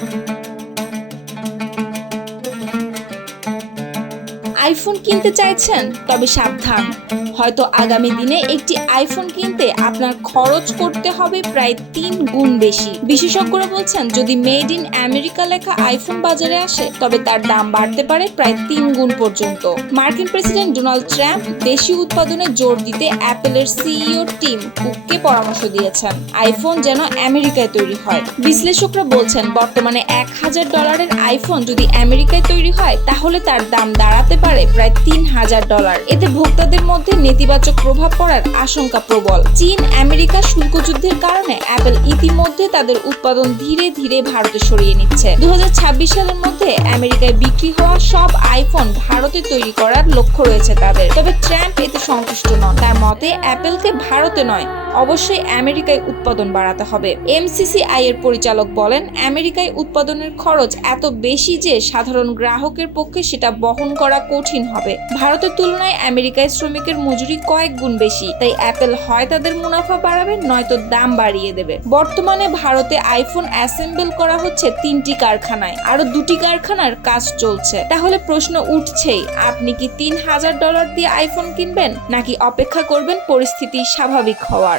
Thank you. IPhone কিনতে চাইছেন, তবে সাবধান। হয়তো আগামী দিনে একটি আইফোন কিনতে আপনার খরচ করতে হবে প্রায় তিন গুণ বেশি। বিশেষজ্ঞরা বলছেন, যদি মেড ইন আমেরিকা লেখা আইফোন বাজারে আসে, তবে তার দাম বাড়তে পারে প্রায় তিন গুণ পর্যন্ত। মার্কিন প্রেসিডেন্ট ডোনাল্ড ট্রাম্প দেশীয় উৎপাদনে জোর দিতে অ্যাপেলের সিইও টিম কুককে পরামর্শ দিয়েছেন। আইফোন যেন আমেরিকায় তৈরি হয়। বিশ্লেষকরা বলছেন, বর্তমানে এক হাজার ডলারের আইফোন যদি আমেরিকায় তৈরি হয়, তাহলে তার দাম দাঁড়াতে পারে প্রায় তিন হাজার ডলার। এতে ভোক্তাদের মধ্যে নেতিবাচক প্রভাব পড়ার আশঙ্কা প্রবল। চীন, আমেরিকা শুল্ক যুদ্ধের কারণে অ্যাপেল ইতিমধ্যে তাদের উৎপাদন ধীরে ধীরে ভারতে সরিয়ে নিচ্ছে। দু হাজার ছাব্বিশ সালের মধ্যে আমেরিকায় বিক্রি হওয়া সব আইফোন ভারতে তৈরি করার লক্ষ্য রয়েছে তাদের। তবে ট্রাম্প এতে সন্তুষ্ট নন। তার মতে, অ্যাপেলকে ভারতে নয় অবশ্যই আমেরিকায় উৎপাদন বাড়াতে হবে। এমসিসিআই এর পরিচালক বলেন, আমেরিকায় উৎপাদনের খরচ এত বেশি যে সাধারণ গ্রাহকের পক্ষে সেটা বহন করা কঠিন হবে। ভারতের তুলনায় আমেরিকায় শ্রমিকের মজুরি কয়েক গুণ বেশি, তাই অ্যাপেল হয় তাদের মুনাফা বাড়াবে, নয়তো দাম বাড়িয়ে দেবে। বর্তমানে ভারতে আইফোন অ্যাসেম্বল করা হচ্ছে তিনটি কারখানায় আরও দুটি কারখানার কাজ চলছে। তাহলে প্রশ্ন উঠছেই, আপনি কি তিন হাজার ডলার দিয়ে আইফোন কিনবেন, নাকি অপেক্ষা করবেন পরিস্থিতি স্বাভাবিক হওয়ার?